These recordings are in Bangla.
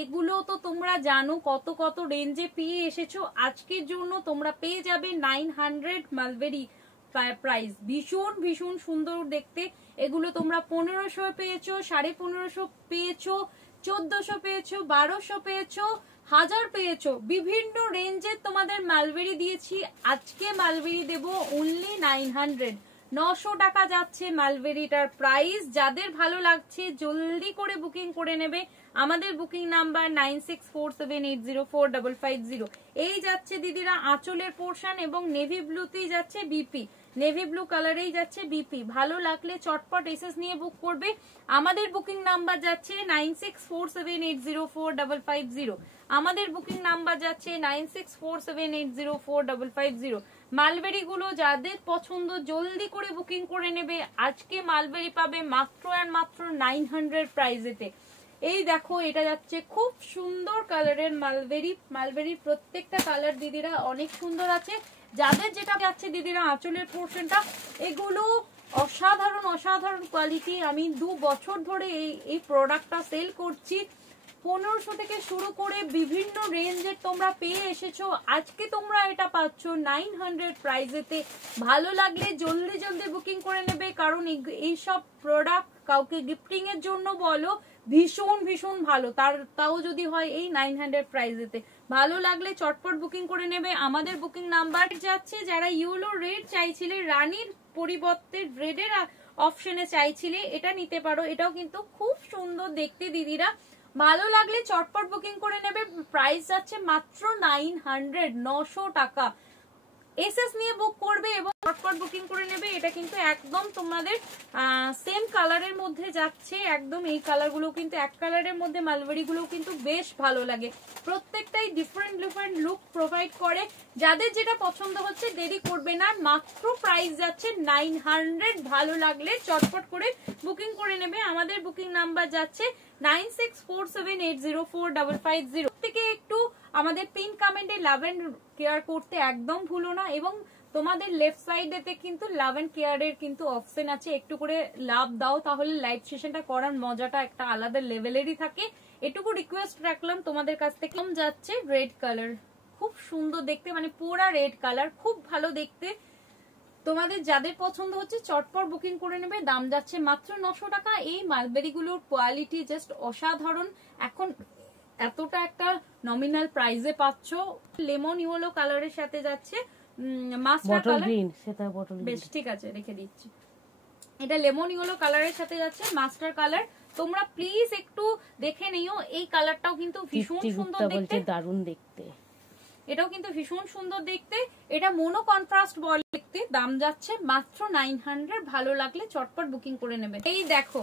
এগুলো তো তোমরা জানো কত কত রেঞ্জে পেয়ে এসেছো। আজকের জন্য তোমরা পেয়ে যাবে 900 মালবেরি প্রাইস। ভীষণ ভীষণ সুন্দর দেখতে। এগুলো তোমরা 1500 পেয়েছো, 1550 পেয়েছো, 1400 পেয়েছো, 1200 পেয়েছো, 1000 পেয়েছো। বিভিন্ন রেঞ্জের তোমাদের মালবেরি দিয়েছি। আজকে মালবেরি দেবো অনলি 900। 900 টাকা যাচ্ছে মালবেরিটার প্রাইস। যাদের ভালো লাগছে জলদি করে বুকিং করে নেবে। আমাদের বুকিং নাম্বার 9647804550। এই যাচ্ছে দিদিরা আঁচলের পোর্শন এবং নেভি ব্লুতেই যাচ্ছে বিপি, নেভি ব্লু কালারেই যাচ্ছে বিপি। ভালো লাগলে চটপট এসএস নিয়ে বুক করবে। আমাদের বুকিং নাম্বার যাচ্ছে 9647804550। আমাদের বুকিং নাম্বার যাচ্ছে 9647804550। মালবেরি গুলো যাদের পছন্দ জলদি করে বুকিং করে নেবে। আজকে মালবেরি পাবে মাত্র আর মাত্র 900 প্রাইসেতে। এই দেখো এটা যাচ্ছে খুব সুন্দর কালারের মালবেরি। মালবেরির প্রত্যেকটা কালার দিদিরা অনেক সুন্দর আছে। যাদের যেটা যাচ্ছে দিদিরা আঁচলের পোর্শনটা, এগুলো অসাধারণ অসাধারণ কোয়ালিটি। আমি 2 বছর ধরে এই প্রোডাক্টটা সেল করছি। 1500 থেকে শুরু করে বিভিন্ন রেঞ্জের তোমরা পেয়ে এসেছো। আজকে তোমরা এটা পাচ্ছ 900 প্রাইসেতে। ভালো লাগলে জলদি জলদি বুকিং করে নেবে, কারণ এইসব প্রোডাক্ট কাউকে গিফটিং এর জন্য বলো ভীষণ ভীষণ ভালো, তাও যদি হয় এই 900 প্রাইসেতে। ভালো লাগলে চটপট বুকিং করে নেবে। আমাদের বুকিং নাম্বার যাচ্ছে, যারা ইয়েলো রেড চাইছিলে, রানীর পরিবর্তে রেডের অপশনে চাইছিলে, এটা নিতে পারো। এটাও কিন্তু খুব সুন্দর দেখতে দিদিরা। ভালো লাগলে চটপট বুকিং করে নেবে। প্রাইস যাচ্ছে মাত্র 900, 900 টাকা। এসএস নিয়ে বুক করবে এবং চটপট বুকিং করে নেবে। এটা কিন্তু একদম তোমাদের সেম কালারের মধ্যে যাচ্ছে। একদম এই কালারগুলো কিন্তু এক কালারের মধ্যে মালবেরি গুলো কিন্তু বেশ ভালো লাগে। প্রত্যেকটাই ডিফারেন্ট ডিফারেন্ট লুক প্রোভাইড করে। যাদের যেটা পছন্দ হচ্ছে দেরি করবে না। মাত্র প্রাইস যাচ্ছে 900। ভালো লাগলে চটপট করে বুকিং করে নেবে। আমাদের বুকিং নাম্বার যাচ্ছে 9647804550। থেকে একটু আমাদের পিন কমেন্টে লাভ এন্ড কেয়ার করতে একদম ভুলো না। এবং তোমাদের লেফট সাইডেতে কিন্তু লাভ এন্ড কেয়ারের কিন্তু অপশন আছে। একটু করে লাভ দাও, তাহলে লাইভ সেশনটা করার মজাটা একটা আলাদা লেভেলেরই থাকে। এটুকু রিকোয়েস্ট রাখলাম তোমাদের কাছ থেকে। যাচ্ছে রেড কালার, খুব সুন্দর দেখতে, মানে পুরা রেড কালার, খুব ভালো দেখতে। তোমাদের যাদের পছন্দ হচ্ছে চটপট বুকিং করে নেবে। দাম যাচ্ছে মাত্র 900 টাকা। এই মালবেরি গুলোর কোয়ালিটি জাস্ট অসাধারণ। এখন এতটা একটা নমিনাল প্রাইসে পাচ্ছ। লেমন ইয়েলো কালারের সাথে যাচ্ছে মাস্টার কালার, সেটা বটল বেশ ঠিক আছে রেখে দিচ্ছি। এটা লেমন ইয়েলো কালারের সাথে যাচ্ছে মাস্টার কালার। তোমরা প্লিজ একটু দেখে নিও। এই কালারটাও কিন্তু ভীষণ সুন্দর দেখতে, দারুণ দেখতে। এটাও কিন্তু ভীষণ সুন্দর দেখতে। এটা মোনো কন্ট্রাস্ট বল দেখতে। দাম যাচ্ছে মাত্র 900। ভালো লাগলে চটপট বুকিং করে নেবে। এই দেখো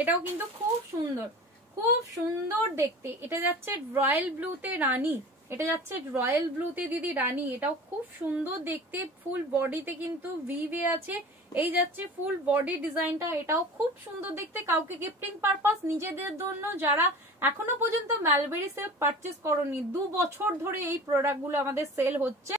এটাও কিন্তু খুব সুন্দর, খুব সুন্দর দেখতে। এটা যাচ্ছে রয়্যাল ব্লুতে রানী, এটা যাচ্ছে রয়্যাল ব্লুতে দিদি রানী। এটাও খুব সুন্দর দেখতে। ফুল বডিতে কিন্তু ভিভে আছে। এই যাচ্ছে ফুল বডি ডিজাইনটা। এটাও খুব সুন্দর দেখতে। কাউকে গিফটিং পারপাস, নিজেদের জন্য যারা এখনো পর্যন্ত মালবেরি সেল পারচেস করনি, 2 বছর ধরে এই প্রোডাক্টগুলো আমাদের সেল হচ্ছে।